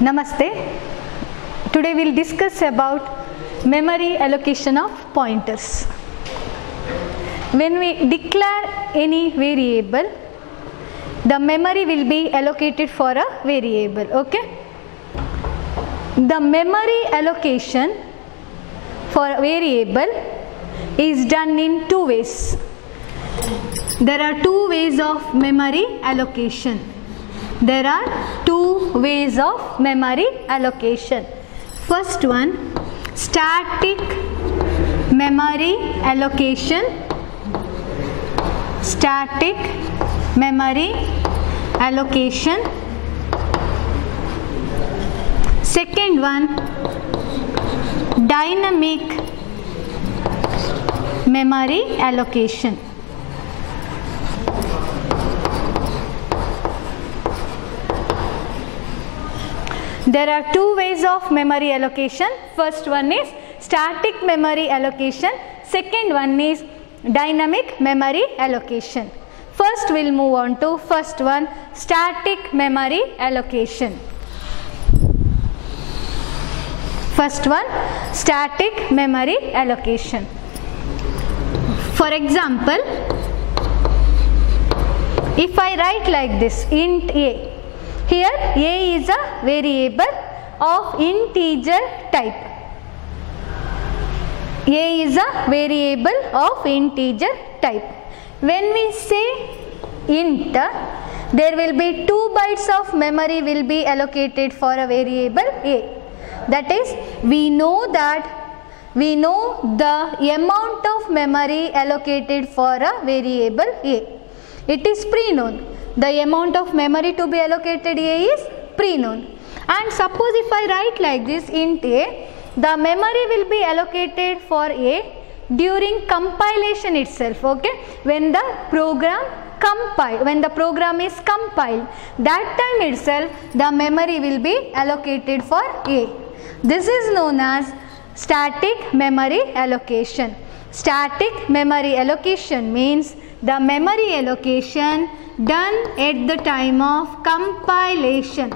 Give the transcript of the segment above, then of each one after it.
Namaste. Today we will discuss about memory allocation of pointers. When we declare any variable, the memory will be allocated for a variable. Okay. The memory allocation for a variable is done in two ways. There are two ways of memory allocation. There are two ways of memory allocation. First one, static memory allocation. Static memory allocation. Second one, dynamic memory allocation. There are two ways of memory allocation. First one is static memory allocation. Second one is dynamic memory allocation. First we will move on to first one, static memory allocation. First one, static memory allocation. For example, if I write like this, int a. Here a is a variable of integer type. A is a variable of integer type. When we say int, there will be 2 bytes of memory will be allocated for a variable a. That is, we know the amount of memory allocated for a variable a. It is pre-known. The amount of memory to be allocated a is pre-known. And suppose if I write like this, int a, the memory will be allocated for a during compilation itself. Okay, when the program is compiled, that time itself the memory will be allocated for a. This is known as static memory allocation. Static memory allocation means the memory allocation done at the time of compilation.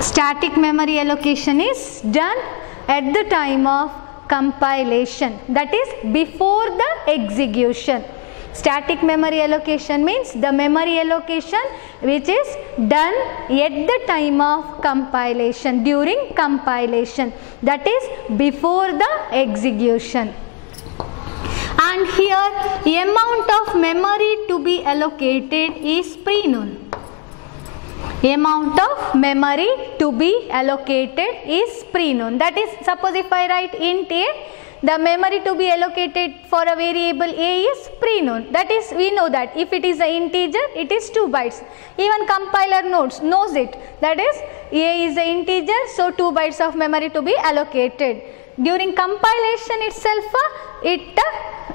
Static memory allocation is done at the time of compilation, that is before the execution. Static memory allocation means the memory allocation which is done at the time of compilation, during compilation, that is before the execution. And here the amount of memory to be allocated is pre-known. Amount of memory to be allocated is pre-known. That is, suppose if I write int a, the memory to be allocated for a variable a is pre-known. That is, we know that if it is an integer, it is 2 bytes. Even compiler knows it. That is, a is an integer, so 2 bytes of memory to be allocated. During compilation itself, it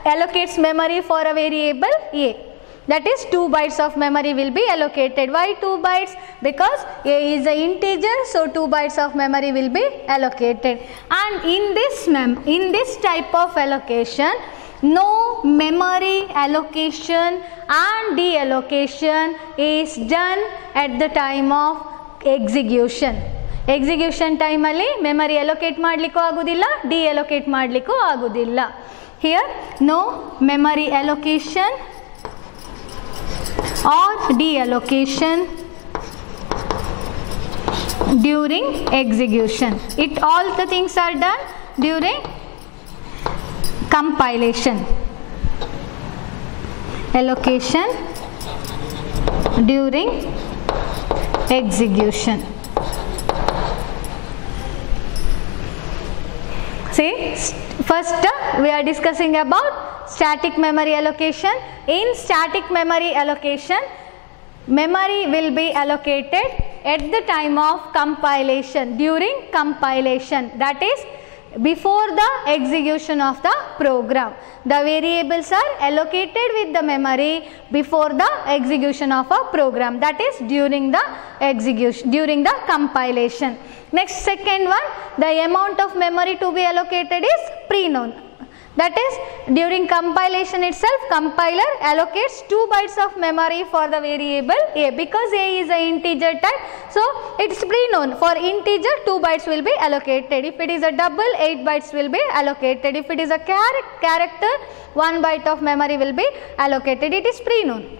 allocates memory for a variable a. That is, 2 bytes of memory will be allocated. Why 2 bytes? Because a is an integer, so 2 bytes of memory will be allocated. And in this type of allocation, no memory allocation and deallocation is done at the time of execution. Execution time alli memory allocate madlikku agudilla, deallocate madlikku agudilla. Here no memory allocation or deallocation during execution. All the things are done during compilation. Allocation during execution. See, first we are discussing about static memory allocation. In static memory allocation, memory will be allocated at the time of compilation, during compilation, that is before the execution of the program. The variables are allocated with the memory before the execution of a program, that is during the execution, during the compilation. Next, second one, the amount of memory to be allocated is pre-known. That is, during compilation itself, compiler allocates 2 bytes of memory for the variable a, because a is an integer type. So it's pre-known, for integer 2 bytes will be allocated. If it is a double, 8 bytes will be allocated. If it is a character, 1 byte of memory will be allocated. It is pre-known.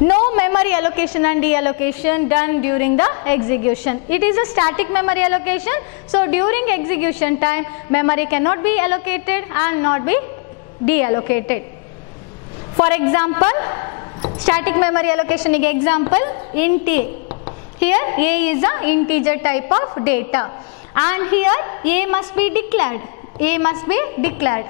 No memory allocation and deallocation done during the execution. It is a static memory allocation. So during execution time, memory cannot be allocated and not be deallocated. For example, static memory allocation example, int a. Here a is a integer type of data, and here a must be declared. A must be declared.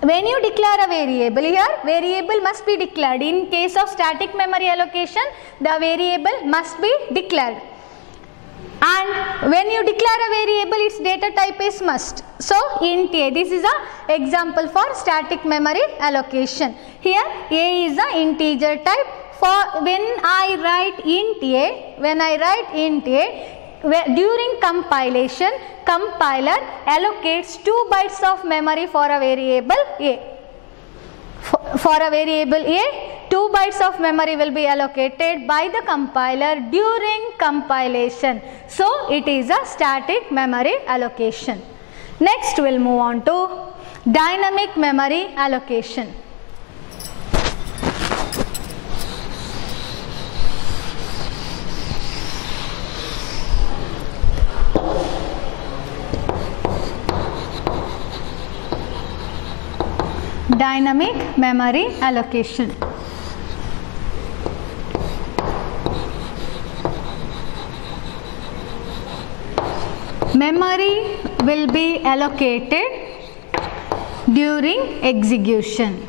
When you declare a variable, here variable must be declared. In case of static memory allocation, the variable must be declared. And when you declare a variable, its data type is must. So int a, this is an example for static memory allocation. Here a is an integer type. For when I write int a, during compilation, compiler allocates 2 bytes of memory for a variable a. For a variable a, 2 bytes of memory will be allocated by the compiler during compilation. So it is a static memory allocation. Next we will move on to dynamic memory allocation. Dynamic memory allocation. Memory will be allocated during execution.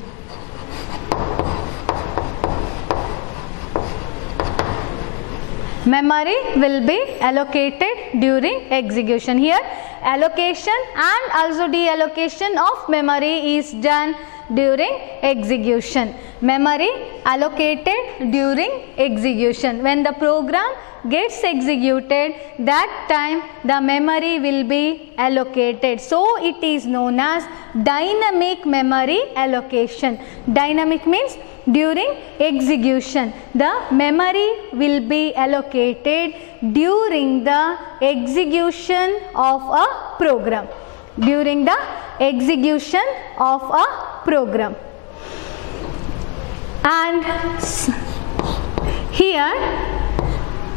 Memory will be allocated during execution. Here allocation and also deallocation of memory is done during execution. Memory allocated during execution. When the program gets executed, that time the memory will be allocated. So it is known as dynamic memory allocation. Dynamic means during execution, the memory will be allocated during the execution of a program. During the execution of a program. And here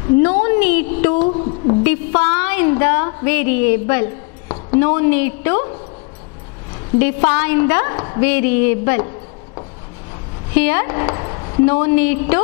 no need to define the variable. No need to define the variable. Here no need to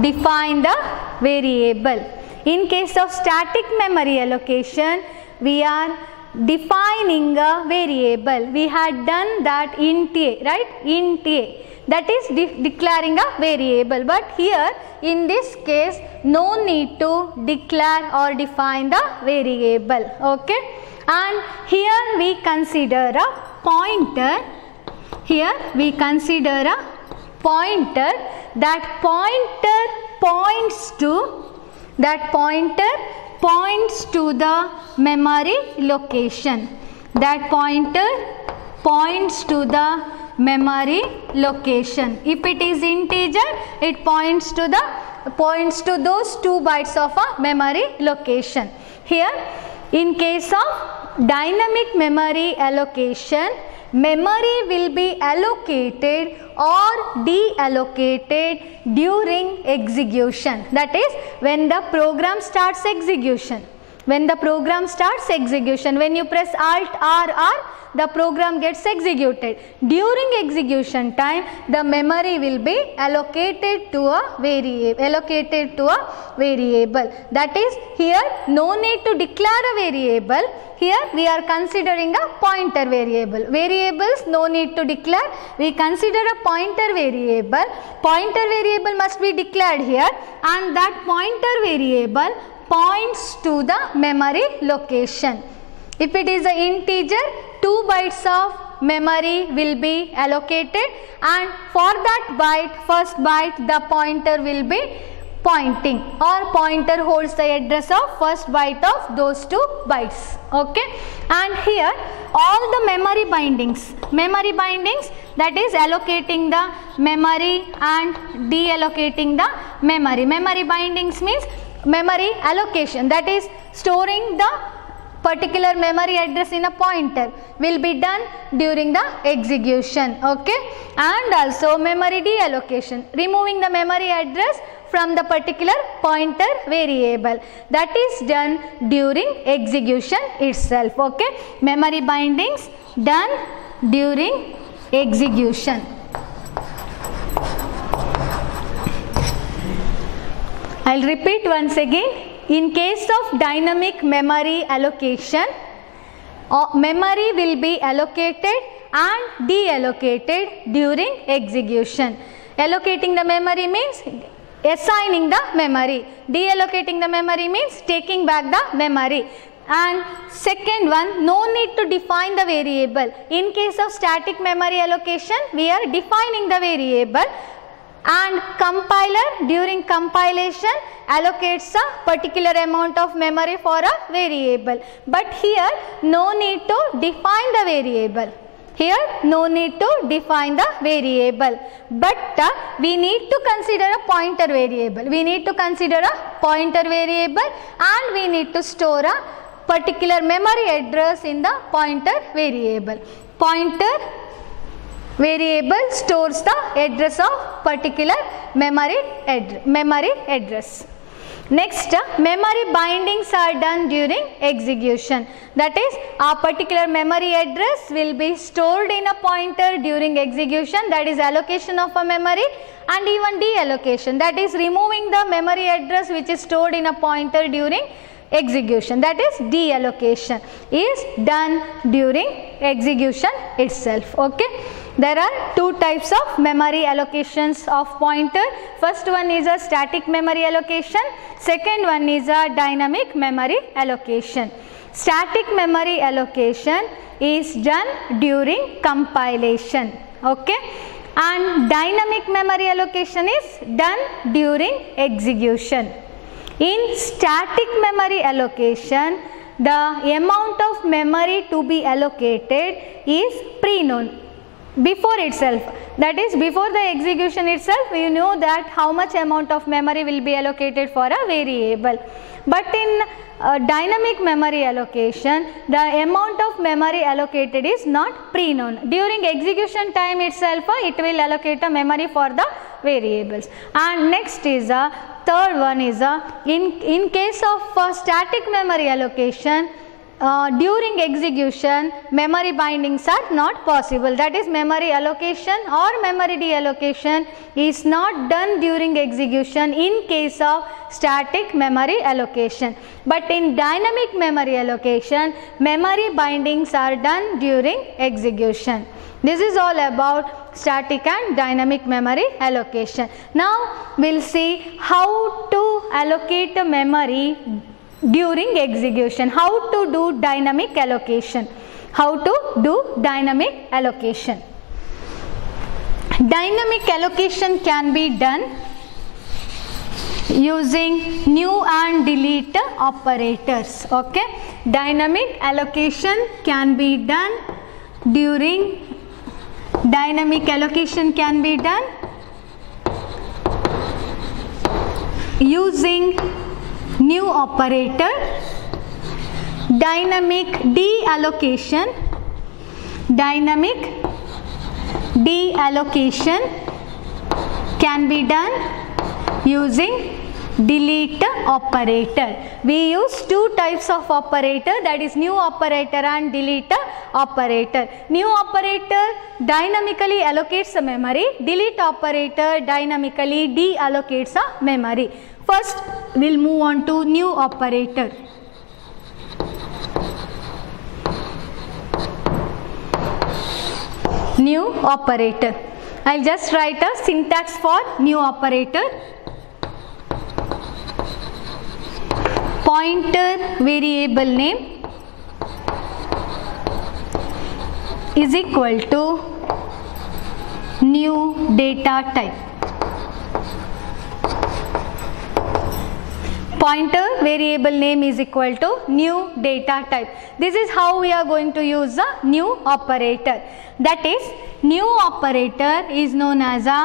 define the variable. In case of static memory allocation, we are defining a variable. We had done that int a, right? Int a. That is declaring a variable. But here in this case, no need to declare or define the variable. Okay. And here we consider a pointer. Here we consider a pointer. That pointer points to the memory location. That pointer points to the memory location. If it is integer, it points to those 2 bytes of a memory location. Here in case of dynamic memory allocation, memory will be allocated or deallocated during execution. That is, when the program starts execution. When the program starts execution, when you press Alt R, the program gets executed. During execution time, the memory will be allocated to a variable. That is, here no need to declare a variable. Here we are considering a pointer variable. Variables no need to declare. We consider a pointer variable. Pointer variable must be declared here, and that pointer variable points to the memory location. If it is an integer, 2 bytes of memory will be allocated, and for that byte, first byte, the pointer will be pointing, or pointer holds the address of first byte of those 2 bytes. Okay, and here all the memory bindings that is allocating the memory and deallocating the memory. Memory bindings means memory allocation, that is storing the particular memory address in a pointer will be done during the execution. Okay, and also memory deallocation, removing the memory address from the particular pointer variable, that is done during execution itself. Okay, memory bindings done during execution. I'll repeat once again. In case of dynamic memory allocation, memory will be allocated and deallocated during execution. Allocating the memory means assigning the memory. Deallocating the memory means taking back the memory. And second one, no need to define the variable. In case of static memory allocation, we are defining the variable, and compiler during compilation allocates a particular amount of memory for a variable. But here no need to define the variable. Here no need to define the variable, but we need to consider a pointer variable. We need to consider a pointer variable, and we need to store a particular memory address in the pointer variable. Pointer variable stores the address of particular memory address. Next, memory bindings are done during execution. That is, a particular memory address will be stored in a pointer during execution, that is allocation of a memory, and even deallocation, that is removing the memory address which is stored in a pointer during execution, that is deallocation, is done during execution itself. Okay, there are 2 types of memory allocations of pointer. First one is a static memory allocation, second one is a dynamic memory allocation. Static memory allocation is done during compilation. Okay, and dynamic memory allocation is done during execution. In static memory allocation, the amount of memory to be allocated is pre-known before itself. That is, before the execution itself, you know that how much amount of memory will be allocated for a variable. But in dynamic memory allocation, the amount of memory allocated is not pre-known. During execution time itself, it will allocate a memory for the variables. And next is a third one is in case of static memory allocation, during execution memory bindings are not possible. That is, memory allocation or memory deallocation is not done during execution in case of static memory allocation. But in dynamic memory allocation, memory bindings are done during execution. This is all about static and dynamic memory allocation. Now we will see how to allocate a memory during execution, how to do dynamic allocation. How to do dynamic allocation. Dynamic allocation can be done using new and delete operators. Okay, dynamic allocation can be done during using new operator. Dynamic deallocation can be done using delete operator. We use 2 types of operator, that is new operator and delete operator. New operator dynamically allocates a memory, delete operator dynamically deallocates a memory. First we will move on to new operator. New operator. I will just write a syntax for new operator. Pointer variable name is equal to new data type. pointer variable name is equal to new data type. This is how we are going to use the new operator. That is, new operator is known as a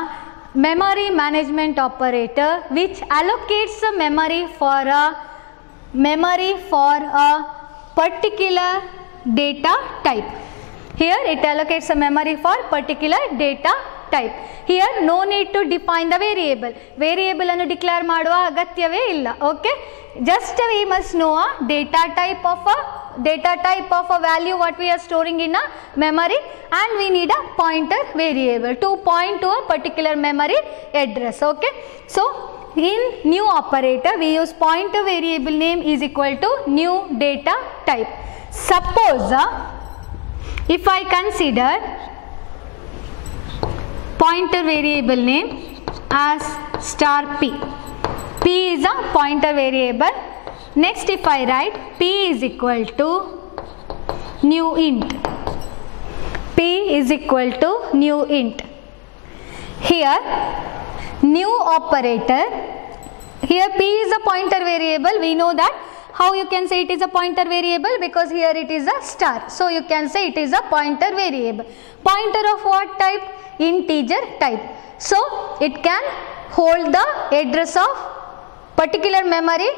memory management operator which allocates the memory for a particular data type. Here it allocates a memory for particular data type. Here no need to define the variable. Variable annu declare maduva agatyave illa. Okay, just we must know a data type of a value what we are storing in a memory, and we need a pointer variable to point to a particular memory address. Okay, so in new operator we use pointer variable name is equal to new data type. Suppose if I consider pointer variable name as star p. P is a pointer variable. Next, if I write p is equal to new int. P is equal to new int. Here new operator, here p is a pointer variable. We know that. How you can say it is a pointer variable? Because here it is a star. So you can say it is a pointer variable. Pointer of what type? Integer type. So it can hold the address of particular memory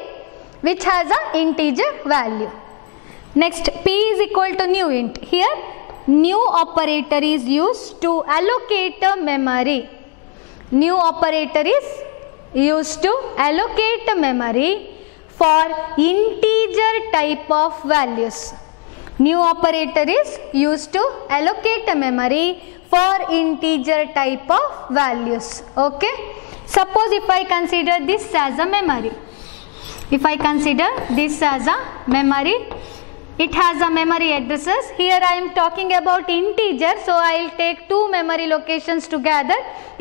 which has a integer value. Next, p is equal to new int. Here new operator is used to allocate a memory. New operator is used to allocate a memory for integer type of values. New operator is used to allocate a memory for integer type of values. Okay, suppose if I consider this as a memory, if I consider this as a memory, it has a memory addresses. Here I am talking about integer, so I will take two memory locations together.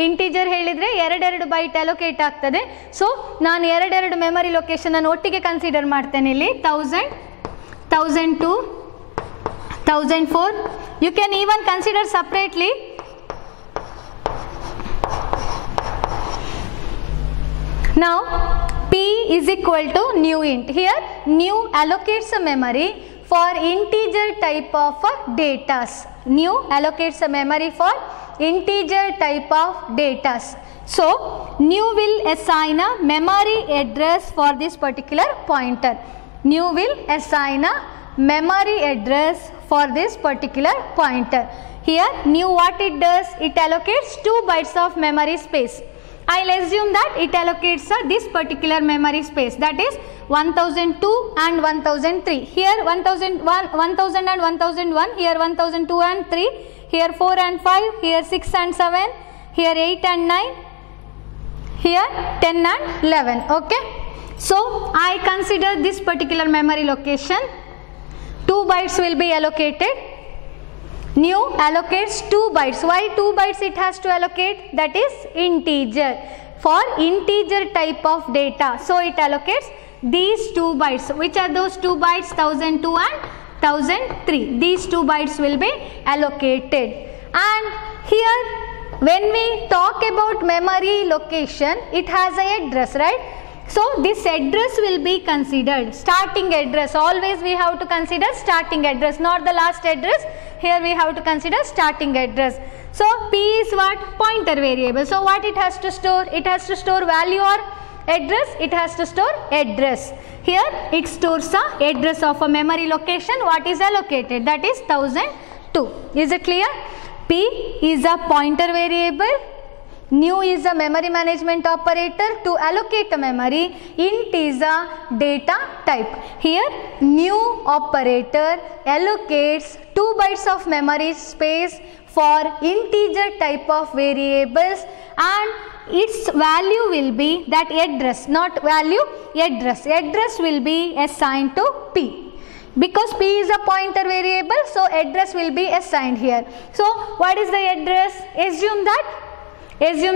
Integer ಹೇಳಿದ್ರೆ ಎರಡು byte allocate ಆಗ್ತದೆ. So ನಾನು ಎರಡು memory location ಅನ್ನು ಒಟ್ಟಿಗೆ consider ಮಾಡ್ತೇನೆ ಇಲ್ಲಿ 1000, 1002, 1004. You can even consider separately. Now p is equal to new int. Here new allocates a memory for integer type of datas. New allocates a memory for integer type of datas. So new will assign a memory address for this particular pointer. New will assign a memory address for this particular pointer. Here new what it does? It allocates 2 bytes of memory space. I will assume that it allocates this particular memory space, that is 1002 and 1003. Here 1001, 1000 and 1001, here 1002 and 3, here 4 and 5, here 6 and 7, here 8 and 9, here 10 and 11. Okay, so I consider this particular memory location, 2 bytes will be allocated. New allocates 2 bytes. Why 2 bytes it has to allocate? That is integer, for integer type of data. So it allocates these 2 bytes. Which are those 2 bytes? 1002 and 1003. These 2 bytes will be allocated. And here when we talk about memory location, it has an address, right? So this address will be considered starting address. Always we have to consider starting address, not the last address. Here we have to consider starting address. So p is what? Pointer variable. So what it has to store? It has to store value or address? It has to store address. Here it stores the address of a memory location what is allocated, that is 1002. Is it clear? P is a pointer variable. New is a memory management operator to allocate a memory. Int is a data type. Here new operator allocates 2 bytes of memory space for integer type of variables, and its value will be that address, not value, address. Address will be assigned to p. Because p is a pointer variable, so address will be assigned here. So what is the address? Assume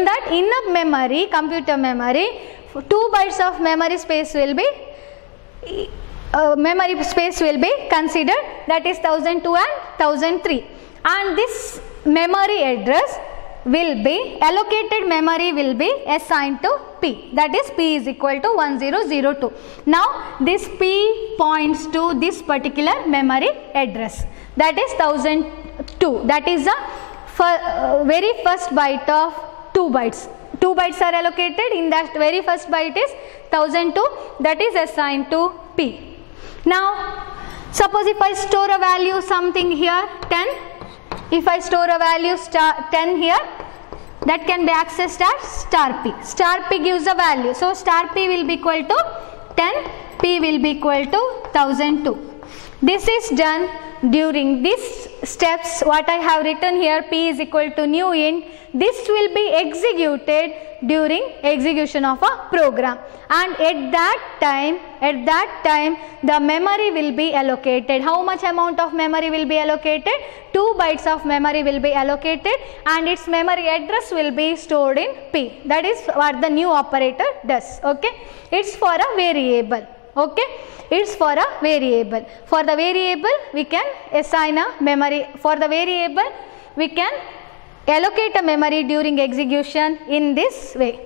that in a memory, computer memory, 2 bytes of memory space will be considered, that is 1002 and 1003. And this memory address will be allocated memory will be assigned to P, that is P is equal to 1002. Now this P points to this particular memory address, that is 1002, that is the very first byte of 2 bytes. 2 bytes are allocated, in that very first byte is 1002, that is assigned to P. Now suppose if I store a value something here 10, if I store a value 10 here, that can be accessed as star P. Star P gives a value, so star P will be equal to 10, P will be equal to 1002. This is done during these steps. What I have written here, P is equal to new int, this will be executed during execution of a program, and at that time the memory will be allocated. How much amount of memory will be allocated? 2 bytes of memory will be allocated, and its memory address will be stored in P. That is what the new operator does. Okay, it's for a variable. Okay, it's for a variable. For the variable we can assign a memory. For the variable we can allocate a memory during execution in this way.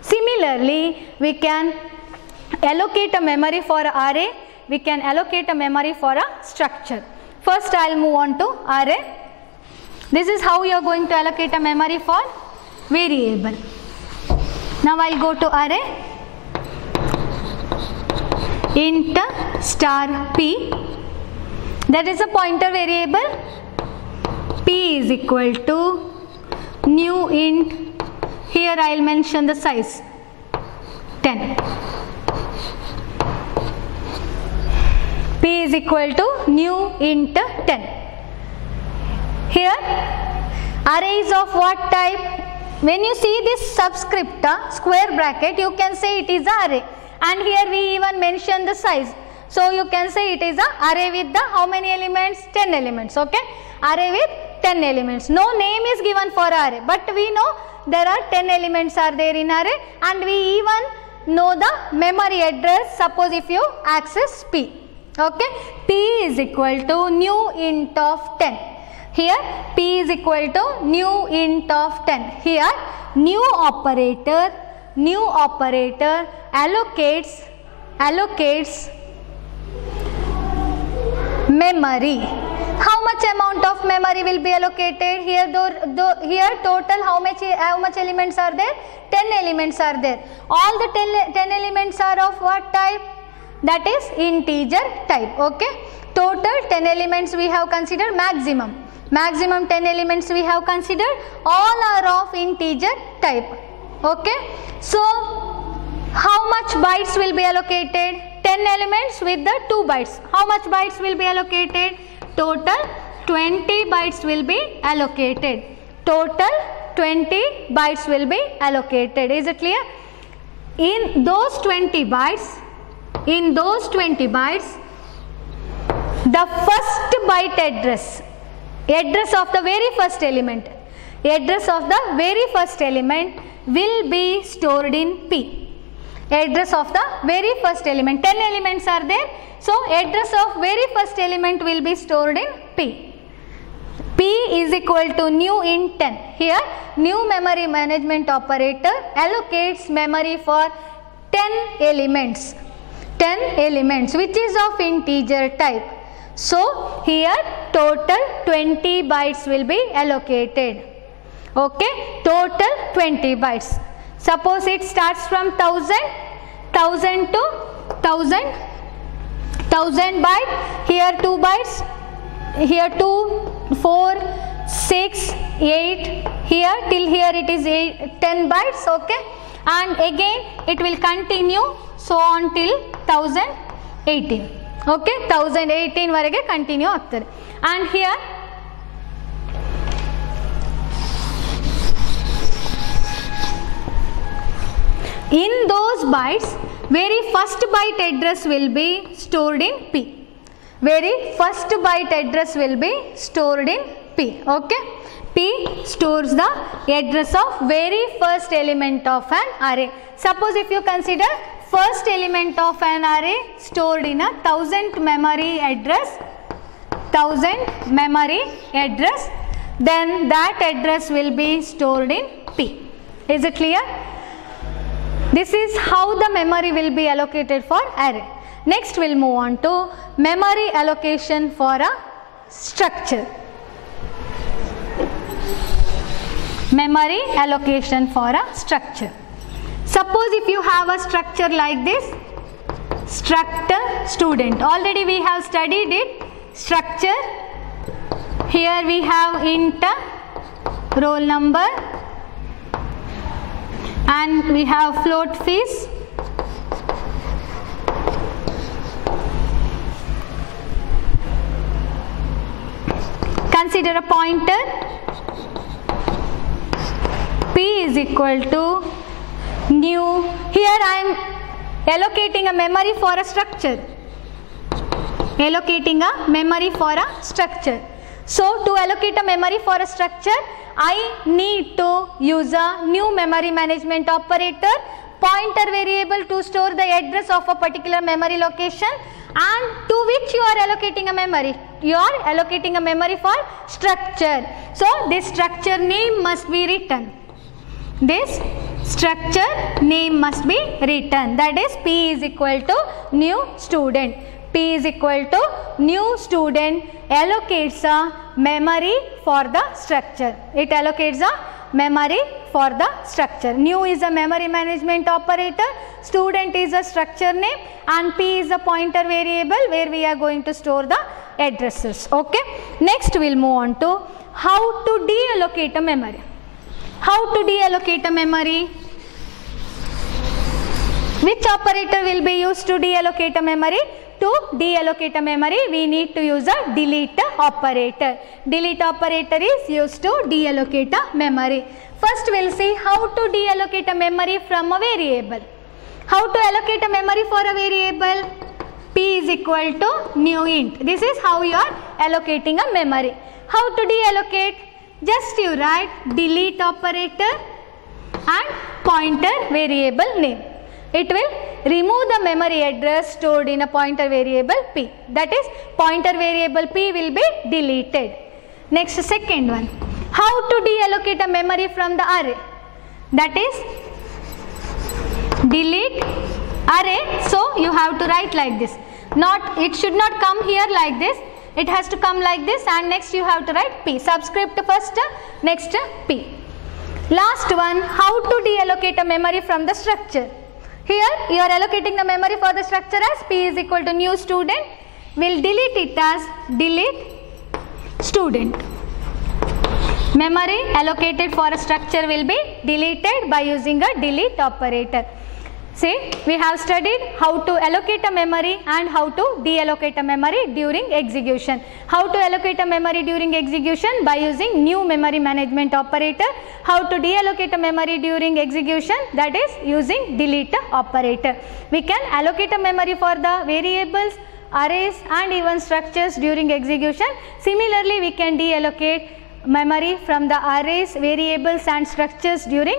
Similarly, we can allocate a memory for an array, we can allocate a memory for a structure. First I will move on to array. This is how you are going to allocate a memory for variable. Now I will go to array, int star P, that is a pointer variable. P is equal to new int, here I will mention the size 10. P is equal to new int 10. Here array is of what type? When you see this subscript square bracket, you can say it is an array, and here we even mention the size, so you can say it is an array with the how many elements? 10 elements. Okay, array with 10 elements. No name is given for array, but we know there are 10 elements are there in array, and we even know the memory address. Suppose if you access P, okay, P is equal to new int of 10. Here P is equal to new int of 10. Here new operator allocates memory. How much amount of memory will be allocated? Here here total how much elements are there? 10 elements are there. All the 10 elements are of what type? That is integer type. Okay, total 10 elements we have considered, maximum 10 elements we have considered, all are of integer type. Okay, so how much bytes will be allocated? 10 elements with the 2 bytes. How much bytes will be allocated? Total 20 bytes will be allocated. Total 20 bytes will be allocated. Is it clear? In those 20 bytes, the first byte address of the very first element, will be stored in P. Address of the very first element, 10 elements are there, so address of very first element will be stored in P. P is equal to new int 10. Here new memory management operator allocates memory for 10 elements which is of integer type. So here total 20 bytes will be allocated. Okay, total 20 bytes. Suppose it starts from 1000 to 1000 byte. Here 2 bytes, here 2, 4, 6, 8, here till here it is 10 bytes. Okay, and again it will continue so on till 1018. Okay, 1018 varage continue ಆಗ್ತದೆ. And here in those bytes, very first byte address will be stored in P. Very first byte address will be stored in P. Okay, P stores the address of very first element of an array. Suppose if you consider first element of an array stored in a 1000 memory address, then that address will be stored in P. Is it clear? This is how the memory will be allocated for array. Next we'll move on to memory allocation for a structure. Memory allocation for a structure. Suppose if you have a structure like this, struct student. Already we have studied it. Structure. Here we have int roll number and we have float fees. Consider a pointer. P is equal to new. Here I am allocating a memory for a structure. Allocating a memory for a structure. So to allocate a memory for a structure, I need to use a new memory management operator, pointer variable to store the address of a particular memory location, and to which you are allocating a memory. You are allocating a memory for structure. So this structure name must be written. This structure name must be written. That is P is equal to new student. P is equal to new student allocates a memory for the structure. It allocates a memory for the structure. New is a memory management operator, student is a structure name, and P is a pointer variable where we are going to store the addresses. Okay. Next we will move on to how to deallocate a memory. How to deallocate a memory? Which operator will be used to deallocate a memory? To deallocate a memory, we need to use a delete operator. Delete operator is used to deallocate a memory. First we will see how to deallocate a memory from a variable. How to allocate a memory for a variable? P is equal to new int. This is how you are allocating a memory. How to deallocate? Just you write delete operator and pointer variable name. It will remove the memory address stored in a pointer variable P. That is, pointer variable P will be deleted. Next, second one. How to deallocate a memory from the array? That is, delete array. So you have to write like this. It should not come here like this. It has to come like this, and next you have to write P. Subscript first, next P. Last one, how to deallocate a memory from the structure. Here you are allocating the memory for the structure as P is equal to new student. We will delete it as delete student. Memory allocated for a structure will be deleted by using a delete operator. See, we have studied how to allocate a memory and how to deallocate a memory during execution. How to allocate a memory during execution by using new memory management operator. How to deallocate a memory during execution, that is using delete operator. We can allocate a memory for the variables, arrays and even structures during execution. Similarly, we can deallocate memory from the arrays, variables and structures during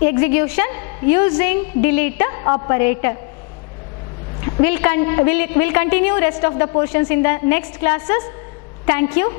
execution using delete operator. We'll continue rest of the portions in the next classes. Thank you.